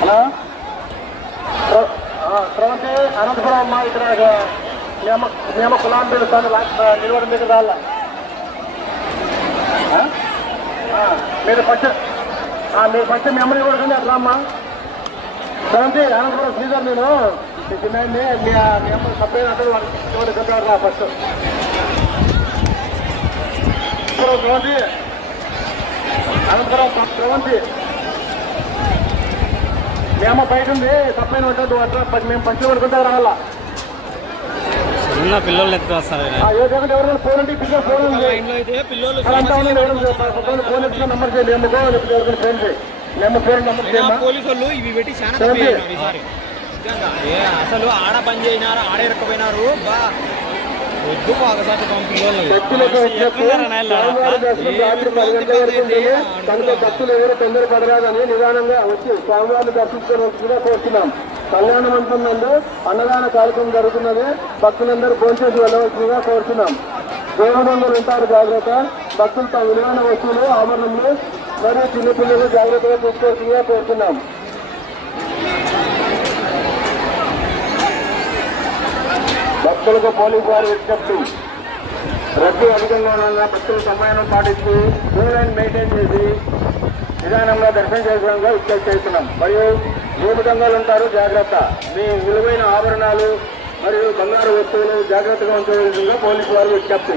Hello స్ర- ఆ, స్రవంతి అనంతపురం అమ్మా ఇక్కడ మీ మీరు ఫస్ట్ మీరు ఫస్ట్ మెమరీ కూడా కానీ అట్లా అమ్మా స్రవంతి అనంతపురం శ్రీధర్ నేను. మీ చిన్నాయన్ని మీ అమ్మ సపరేట్ అంటే వాడికి చెప్పారు రా ఫస్ట్. అనంతపురం స్రవంతి అనంతపురం స్రవంతి మీ అమ్మ బయట ఉంది తప్పైన ఉంటుంది అట్లా మేము పంచి పడుకుంటే రావాలా? చిన్న పిల్లలు ఎత్తుకు వస్తారు పోలీసు వాళ్ళు ఇవి పెట్టి చాలా అసలు ఆడ పని చేసినారు ఆడే ఇరకపోయినారు వద్దు ఒకసారి పంపి పిల్లలు భక్తులకు వచ్చినప్పుడు స్వామివారి దర్శనం రాత్రి పది గంటల వరకు ఉంటుంది కనుక భక్తులు ఎవరు తొందరపడరాదని నిదానంగా వచ్చి స్వామివారిని దర్శించుకోవాల్సిందిగా కోరుతున్నాం. కళ్యాణ మండపం నందు అన్నదాన కార్యక్రమం జరుగుతున్నది. భక్తులందరూ భోంచేసి వెళ్ళవలసిందిగా కోరుతున్నాం. దేవదంగులు ఉంటారు జాగ్రత్త. భక్తులు తమ విలువైన వస్తువులు ఆభరణములు మరియు చిన్నపిల్లలు జాగ్రత్తగా తీసుకోవాల్సిందిగా కోరుతున్నాం. భక్తులకు పోలీసు వారు విజ్ఞప్తి. రద్దీ అధికంగా ఉన్న భక్తులు సమయాన్ని పాటిస్తూ క్యూ లైన్ మెయింటైన్ చేసి నిదానంగా దర్శనం చేసుకోవడంగా విజ్ఞప్తి చేస్తున్నాం. మరియు మూడు దొంగలు ఉంటారు జాగ్రత్త. మీ విలువైన ఆభరణాలు మరియు బంగారు వస్తువులు జాగ్రత్తగా ఉంచవలసిందిగా పోలీసు వాళ్ళు విజ్ఞప్తి.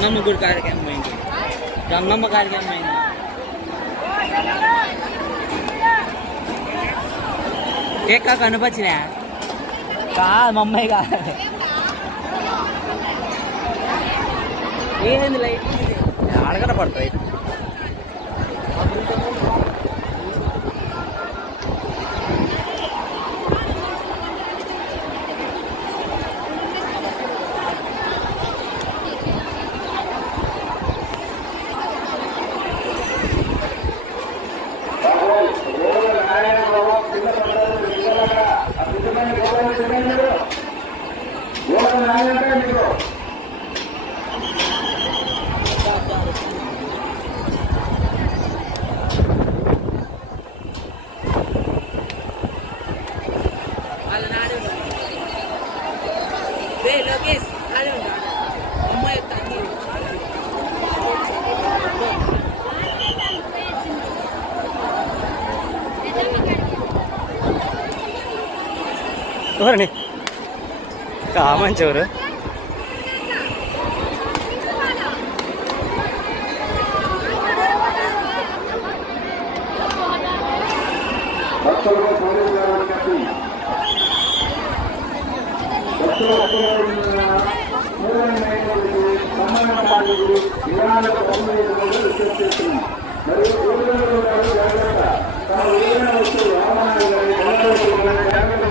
గంగమ్మ గుడి కాడికి పోయింది? గంగమ్మ కాడికి అయింది కేక్ కనిపించినా కాదు మా అమ్మాయి కాదు. ఏంది లైట్? అడగన 왜 여기 가려나? 엄마의 땅이. 그러니 까만 저를 Thank. భక్త విధానాలకు పంపిణీ విజ్ఞప్తి చేస్తున్నాం మరియు ఊళ్ళో గారు జాగ్రత్త తాము ఏదైనా వస్తువులు వాహనాలు కానీ బంగారు వస్తువులు కానీ జాగ్రత్త